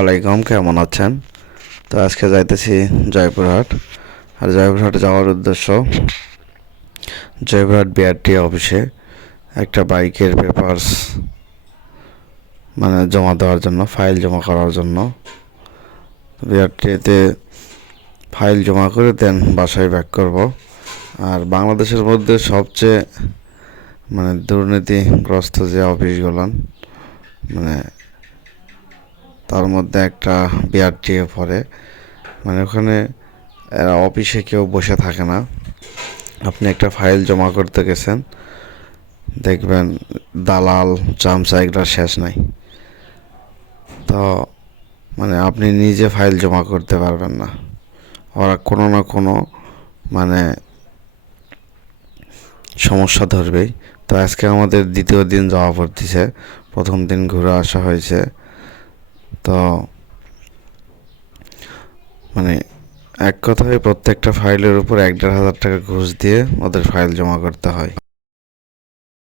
আলাইকুম, কেমন আছেন? তো আজকে যাইতেছি জয়পুরহাট। আর জয়পুরহাট যাওয়ার উদ্দেশ্য, জয়পুরহাট বিআরটি অফিসে একটা বাইকের পেপার্স মানে জমা দেওয়ার জন্য ফাইল জমা করার জন্য। বিআরটিতে ফাইল জমা করে দেন, বাসায় ব্যাক করব। আর বাংলাদেশের মধ্যে সবচেয়ে মানে দুর্নীতিগ্রস্ত যে অফিসগুলো মানে তার মধ্যে একটা বিআরটিএ পড়ে মানে ওখানে অফিসে কেউ বসে থাকে না। আপনি একটা ফাইল জমা করতে গেছেন। দেখবেন দালাল, চামচা এগুলো শেষ নাই। তো মানে আপনি নিজে ফাইল জমা করতে পারবেন না। ওরা কোনো না কোনো মানে সমস্যা ধরবেই। তো আজকে আমাদের দ্বিতীয় দিন যাওয়া পড়তেছে। প্রথম দিন ঘুরে আসা হয়েছে। তো মানে এক কথায় প্রত্যেকটা ফাইলের উপর এক দেড় হাজার টাকা ঘুষ দিয়ে ওদের ফাইল জমা করতে হয়।